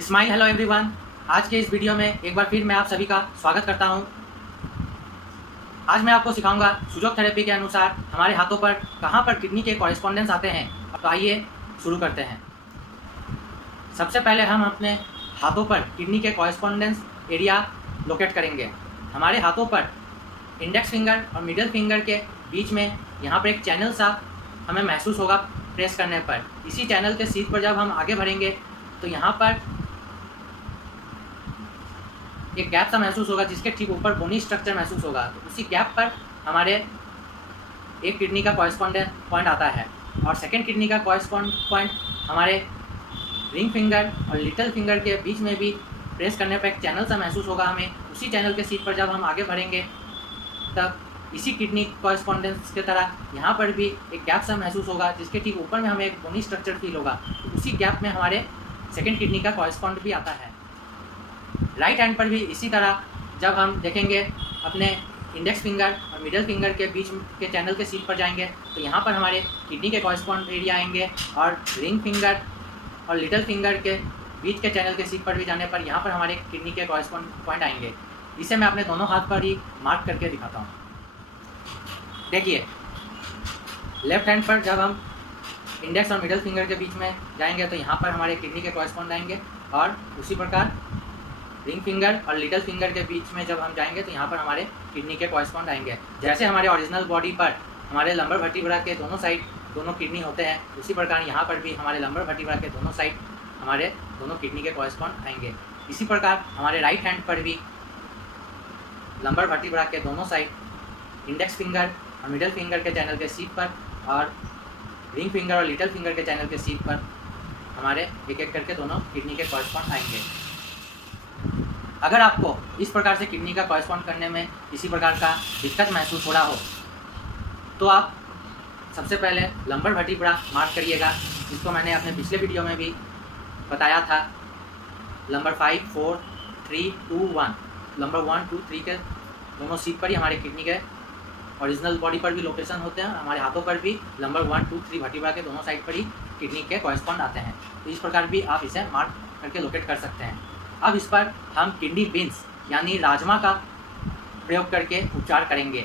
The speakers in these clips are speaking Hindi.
Smile hello everyone. आज के इस वीडियो में एक बार फिर मैं आप सभी का स्वागत करता हूं। आज मैं आपको सिखाऊंगा सुजोग थेरेपी के अनुसार हमारे हाथों पर कहां पर किडनी के कॉरेस्पॉन्डेंस आते हैं। तो आइए शुरू करते हैं। सबसे पहले हम अपने हाथों पर किडनी के कॉरेस्पॉन्डेंस एरिया लोकेट करेंगे। हमारे हाथों पर इंडेक्स फिंगर और मिडिल फिंगर के बीच में यहाँ पर एक चैनल सा हमें महसूस होगा प्रेस करने पर। इसी चैनल के सीध पर जब हम आगे बढ़ेंगे तो यहाँ पर एक गैप सा महसूस होगा जिसके ठीक ऊपर बोनी स्ट्रक्चर महसूस होगा। तो उसी गैप पर हमारे एक किडनी का कॉरेस्पॉन्डेंट पॉइंट आता है और सेकंड किडनी का कॉरेस्पॉन्ड पॉइंट हमारे रिंग फिंगर और लिटिल फिंगर के बीच में भी प्रेस करने पर एक चैनल सा महसूस होगा हमें। उसी चैनल के सीध पर जब हम आगे बढ़ेंगे तब इसी किडनी कॉरेस्पॉन्डेंस की तरह यहाँ पर भी एक गैप सा महसूस होगा जिसके ठीक ऊपर में हमें एक बोनी स्ट्रक्चर फील होगा। तो उसी गैप में हमारे सेकंड किडनी का कॉरेस्पॉन्ड भी आता है। राइट हैंड पर भी इसी तरह जब हम देखेंगे अपने इंडेक्स फिंगर और मिडिल फिंगर के बीच के चैनल के सीध पर जाएंगे तो यहाँ पर हमारे किडनी के कॉरेस्पॉन्ड एरिया आएंगे और रिंग फिंगर और लिटिल फिंगर के बीच के चैनल के सीध पर भी जाने पर यहाँ पर हमारे किडनी के कॉरेस्पॉन्ड पॉइंट आएंगे। इसे मैं अपने दोनों हाथ पर ही मार्क करके दिखाता हूँ। देखिए, लेफ्ट हैंड पर जब हम इंडेक्स और मिडिल फिंगर के बीच में जाएंगे तो यहाँ पर हमारे किडनी के कॉरेस्पॉन्ड आएंगे और उसी प्रकार रिंग फिंगर और लिटिल फिंगर के बीच में जब हम जाएंगे तो यहाँ पर हमारे किडनी के कॉरेस्पॉन्ड आएंगे। जैसे हमारे ओरिजिनल बॉडी पर हमारे लंबर वर्टिब्रा के दोनों साइड दोनों किडनी होते हैं, उसी प्रकार यहाँ पर भी हमारे लंबर वर्टिब्रा के दोनों साइड हमारे दोनों किडनी के कॉरेस्पॉन्ड आएंगे। इसी प्रकार हमारे राइट हैंड पर भी लंबर वर्टिब्रा के दोनों साइड इंडेक्स फिंगर और मिडिल फिंगर के चैनल के सीध पर और रिंग फिंगर और लिटिल फिंगर के चैनल के सीध पर हमारे एक एक करके दोनों किडनी के कॉरेस्पॉन्ड आएंगे। अगर आपको इस प्रकार से किडनी का कॉरेस्पॉन्ड करने में किसी प्रकार का दिक्कत महसूस हो रहा हो तो आप सबसे पहले लंबर वर्टिब्रा मार्क करिएगा, जिसको मैंने अपने पिछले वीडियो में भी बताया था। नंबर 5, 4, 3, 2, 1, नंबर 1, 2, 3 के दोनों सीध पर ही हमारे किडनी के ओरिजिनल बॉडी पर भी लोकेशन होते हैं। हमारे हाथों पर भी नंबर 1, 2, 3 वर्टिब्रा के दोनों साइड पर ही किडनी के कॉरेस्पॉन्ड आते हैं। तो इस प्रकार भी आप इसे मार्क करके लोकेट कर सकते हैं। अब इस पर हम किडनी बीन्स यानी राजमा का प्रयोग करके उपचार करेंगे।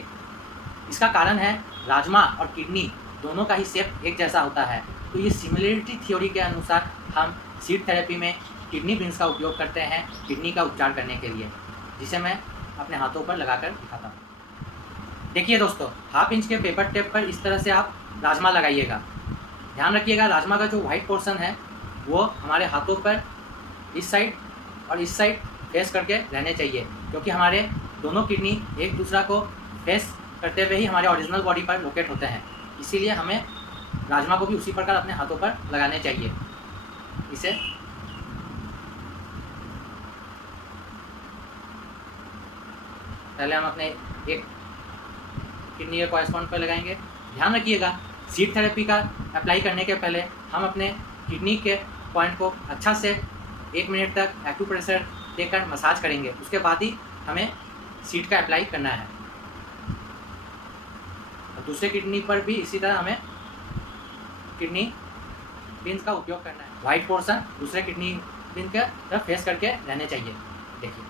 इसका कारण है राजमा और किडनी दोनों का ही शेप एक जैसा होता है। तो ये सिमिलरिटी थ्योरी के अनुसार हम सीड थेरेपी में किडनी बीन्स का उपयोग करते हैं किडनी का उपचार करने के लिए, जिसे मैं अपने हाथों पर लगाकर दिखाता हूँ। देखिए दोस्तों, हाफ इंच के पेपर टेप पर इस तरह से आप राजमा लगाइएगा। ध्यान रखिएगा, राजमा का जो वाइट पोर्शन है वो हमारे हाथों पर इस साइड और इस साइड फेस करके रहने चाहिए, क्योंकि हमारे दोनों किडनी एक दूसरा को फेस करते हुए ही हमारे ओरिजिनल बॉडी पर लोकेट होते हैं। इसीलिए हमें राजमा को भी उसी प्रकार अपने हाथों पर लगाने चाहिए। इसे पहले हम अपने एक किडनी के कॉरेस्पॉन्ड पर लगाएंगे। ध्यान रखिएगा, सीड थेरेपी का अप्लाई करने के पहले हम अपने किडनी के पॉइंट को अच्छा से 1 मिनट तक एक्यूप्रेशर देकर मसाज करेंगे। उसके बाद ही हमें सीड का अप्लाई करना है। और दूसरे किडनी पर भी इसी तरह हमें किडनी बीन्स का उपयोग करना है। वाइट पोर्शन दूसरे किडनी बीन के तरफ फेस करके रहने चाहिए। देखिए,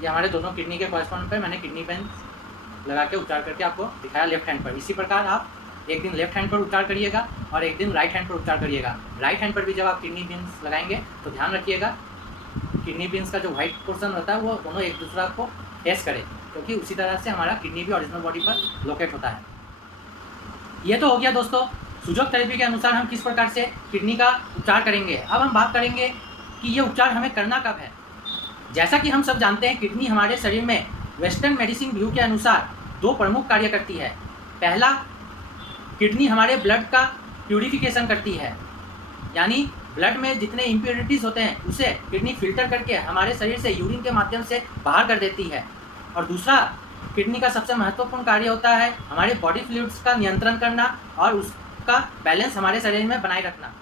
ये हमारे दोनों किडनी के कॉरेस्पॉन्ड पर मैंने किडनी पेन्स लगा के उपचार करके आपको दिखाया लेफ्ट हैंड पर। इसी प्रकार आप एक दिन लेफ्ट हैंड पर उपचार करिएगा और एक दिन राइट हैंड पर उपचार करिएगा। राइट हैंड पर भी जब आप किडनी बीन्स लगाएंगे तो ध्यान रखिएगा किडनी बीन्स का जो वाइट पोर्शन होता है वो दोनों एक दूसरा को फेस करे, क्योंकि उसी तरह से हमारा किडनी भी ओरिजिनल बॉडी पर लोकेट होता है। ये तो हो गया दोस्तों सुजोग थेरेपी के अनुसार हम किस प्रकार से किडनी का उपचार करेंगे। अब हम बात करेंगे कि ये उपचार हमें करना कब है। जैसा कि हम सब जानते हैं, किडनी हमारे शरीर में वेस्टर्न मेडिसिन व्यू के अनुसार 2 प्रमुख कार्य करती है। पहला, किडनी हमारे ब्लड का प्यूरिफिकेशन करती है, यानी ब्लड में जितने इम्प्योरिटीज़ होते हैं उसे किडनी फिल्टर करके हमारे शरीर से यूरिन के माध्यम से बाहर कर देती है। और दूसरा, किडनी का सबसे महत्वपूर्ण कार्य होता है हमारे बॉडी फ्लूइड्स का नियंत्रण करना और उसका बैलेंस हमारे शरीर में बनाए रखना।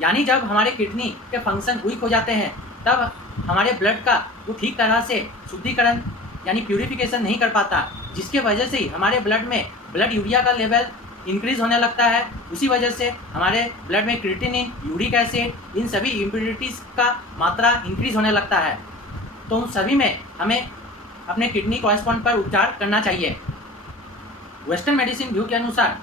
यानी जब हमारे किडनी के फंक्शन वीक हो जाते हैं तब हमारे ब्लड का वो ठीक तरह से शुद्धिकरण यानी प्यूरिफिकेशन नहीं कर पाता, जिसके वजह से ही हमारे ब्लड में ब्लड यूरिया का लेवल इंक्रीज होने लगता है। उसी वजह से हमारे ब्लड में क्रिएटिनिन, यूरिक एसिड, इन सभी इम्प्योरिटीज़ का मात्रा इंक्रीज होने लगता है। तो उन सभी में हमें अपने किडनी कॉरेस्पॉन्ड पर उपचार करना चाहिए। वेस्टर्न मेडिसिन व्यू के अनुसार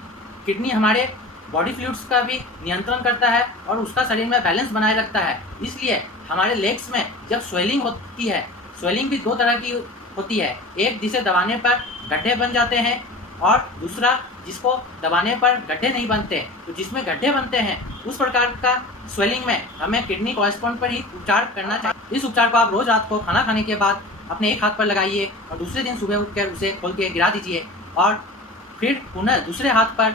किडनी हमारे बॉडी फ्लूइड्स का भी नियंत्रण करता है और उसका शरीर में बैलेंस बनाए रखता है। इसलिए हमारे लेग्स में जब स्वेलिंग होती है, स्वेलिंग भी दो तरह की होती है, एक जिसे दबाने पर गड्ढे बन जाते हैं और दूसरा जिसको दबाने पर गड्ढे नहीं बनते। तो जिसमें गड्ढे बनते हैं उस प्रकार का स्वेलिंग में हमें किडनी कॉरेस्पॉन्ड पर ही उपचार करना चाहिए। इस उपचार को आप रोज़ रात को खाना खाने के बाद अपने एक हाथ पर लगाइए और दूसरे दिन सुबह उठकर उसे खोल के गिरा दीजिए और फिर पुनः दूसरे हाथ पर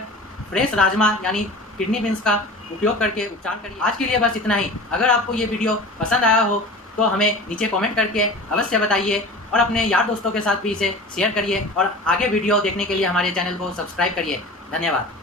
फ्रेश राजमा यानी किडनी बीन्स का उपयोग करके उपचार करिए। आज के लिए बस इतना ही। अगर आपको ये वीडियो पसंद आया हो तो हमें नीचे कमेंट करके अवश्य बताइए और अपने यार दोस्तों के साथ भी इसे शेयर करिए और आगे वीडियो देखने के लिए हमारे चैनल को सब्सक्राइब करिए। धन्यवाद।